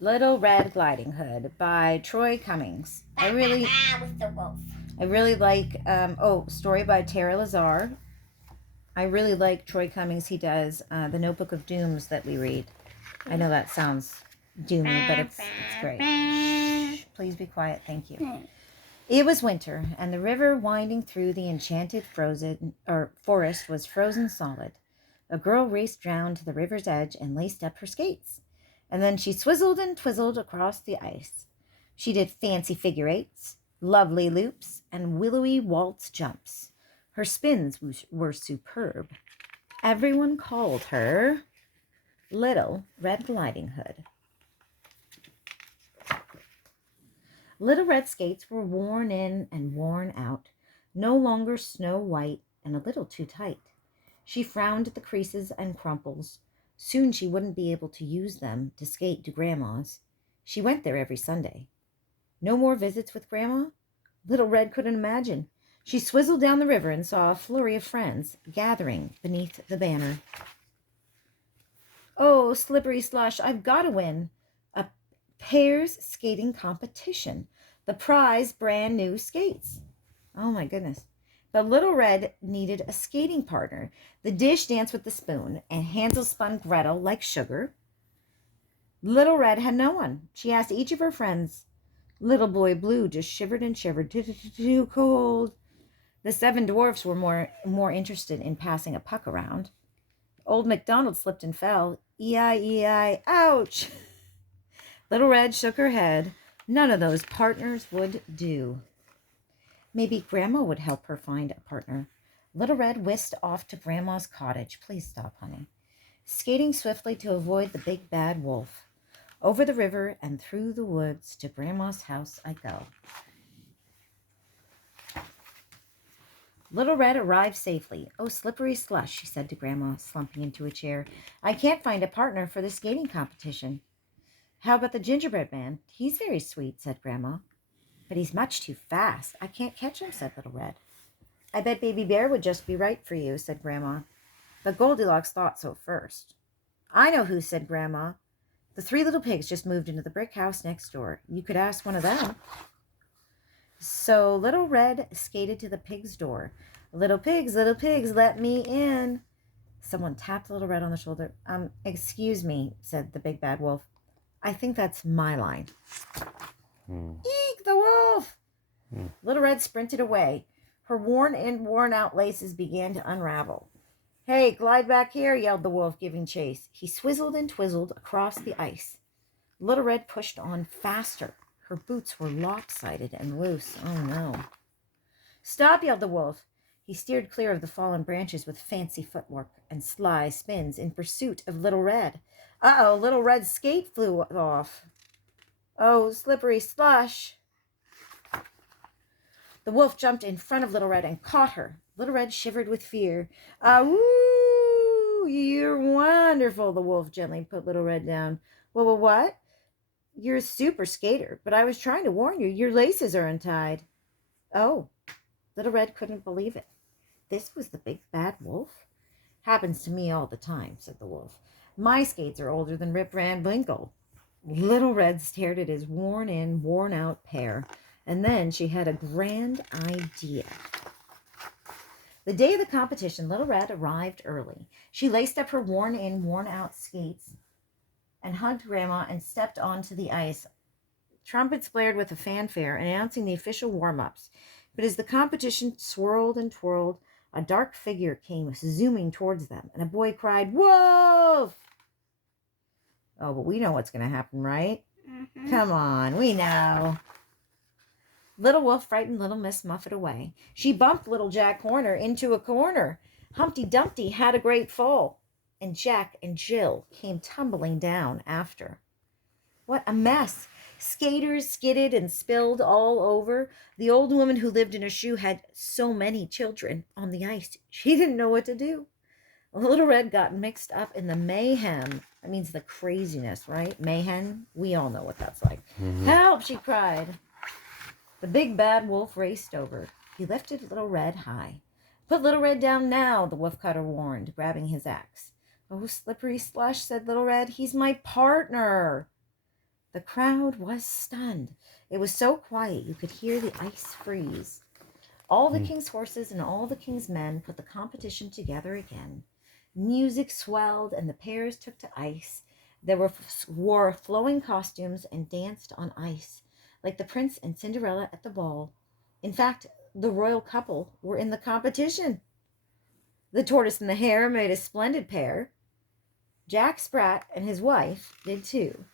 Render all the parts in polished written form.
Little Red Gliding Hood by Troy Cummings. With the wolf. I really like story by Tara Lazar. I really like Troy Cummings. He does the Notebook of Dooms that we read. I know that sounds doomy, but it's great. Shh, please be quiet. Thank you. It was winter, and the river winding through the enchanted forest was frozen solid. A girl raced round to the river's edge and laced up her skates. And then she swizzled and twizzled across the ice. She did fancy figure eights, lovely loops, and willowy waltz jumps. Her spins were superb. Everyone called her Little Red Gliding Hood. Little Red skates were worn in and worn out, no longer snow white and a little too tight. She frowned at the creases and crumples. Soon she wouldn't be able to use them to skate to Grandma's. She went there every Sunday. No more visits with Grandma? Little Red couldn't imagine. She swizzled down the river and saw a flurry of friends gathering beneath the banner. Oh, Slippery Slush, I've got to win. A pairs skating competition. The prize, brand new skates. Oh my goodness. But Little Red needed a skating partner. The dish danced with the spoon, and Hansel spun Gretel like sugar. Little Red had no one. She asked each of her friends. Little Boy Blue just shivered and shivered. Too cold. The 7 dwarfs were more interested in passing a puck around. Old MacDonald slipped and fell. E-I-E-I, ouch! Little Red shook her head. None of those partners would do. Maybe Grandma would help her find a partner. Little Red whisked off to Grandma's cottage. Please stop, honey. Skating swiftly to avoid the big bad wolf. Over the river and through the woods to Grandma's house I go. Little Red arrived safely. Oh, Slippery Slush, she said to Grandma, slumping into a chair. I can't find a partner for the skating competition. How about the gingerbread man? He's very sweet, said Grandma. But he's much too fast. I can't catch him, said Little Red. I bet Baby Bear would just be right for you, said Grandma. But Goldilocks thought so first. I know who, said Grandma. The 3 little pigs just moved into the brick house next door. You could ask one of them. So Little Red skated to the pig's door. Little pigs, let me in. Someone tapped Little Red on the shoulder. Excuse me, said the big bad wolf. I think that's my line. Eek, the wolf! Little Red sprinted away. Her worn-in, worn-out laces began to unravel. Hey, glide back here, yelled the wolf, giving chase. He swizzled and twizzled across the ice. Little Red pushed on faster. Her boots were lopsided and loose. Oh, no. Stop, yelled the wolf. He steered clear of the fallen branches with fancy footwork and sly spins in pursuit of Little Red. Uh-oh, Little Red's skate flew off. Oh, Slippery Slush. The wolf jumped in front of Little Red and caught her. Little Red shivered with fear. Woo! You're wonderful, the wolf gently put Little Red down. Well, what? You're a super skater, but I was trying to warn you. Your laces are untied. Oh, Little Red couldn't believe it. This was the big bad wolf? Happens to me all the time, said the wolf. My skates are older than Rip Van Winkle. Little Red stared at his worn-in, worn-out pair, and then she had a grand idea. The day of the competition, Little Red arrived early. She laced up her worn-in, worn-out skates and hugged Grandma and stepped onto the ice. Trumpets blared with a fanfare, announcing the official warm-ups. But as the competition swirled and twirled, a dark figure came zooming towards them, and a boy cried, Wolf! Oh, but we know what's going to happen, right? Mm-hmm. Come on, we know. Little Wolf frightened Little Miss Muffet away. She bumped Little Jack Horner into a corner. Humpty Dumpty had a great fall, and Jack and Jill came tumbling down after. What a mess! Skaters skidded and spilled all over. The old woman who lived in a shoe had so many children on the ice. She didn't know what to do. Little Red got mixed up in the mayhem. That means the craziness, right? Mayhem. We all know what that's like. Mm-hmm. Help, she cried. The big bad wolf raced over. He lifted Little Red high. Put Little Red down now, the wolf cutter warned, grabbing his axe. Oh, Slippery Slush, said Little Red. He's my partner. The crowd was stunned. It was so quiet you could hear the ice freeze. All the king's horses and all the king's men put the competition together again. Music swelled and the pairs took to ice. They wore flowing costumes and danced on ice, like the prince and Cinderella at the ball. In fact, the royal couple were in the competition. The tortoise and the hare made a splendid pair. Jack Sprat and his wife did too.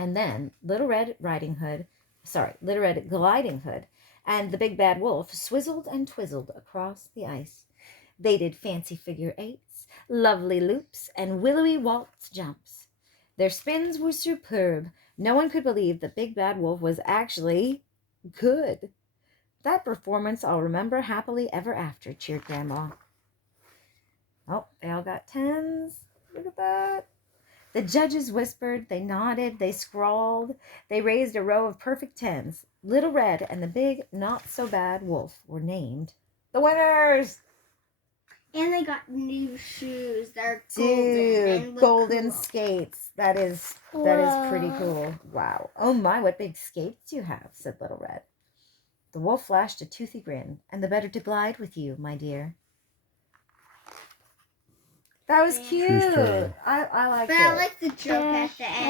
And then Little Red Gliding Hood, and the Big Bad Wolf swizzled and twizzled across the ice. They did fancy figure eights, lovely loops, and willowy waltz jumps. Their spins were superb. No one could believe that Big Bad Wolf was actually good. That performance I'll remember happily ever after, cheered Grandma. Oh, they all got 10s. Look at that. The judges whispered, they nodded, they scrawled, they raised a row of perfect 10s. Little Red and the Big Not-So-Bad Wolf were named the winners. And they got new shoes. They're golden skates. That is pretty cool. Wow. Oh my, what big skates you have, said Little Red. The wolf flashed a toothy grin. And the better to glide with you, my dear. That was cute. I liked it. But I like the joke at the end.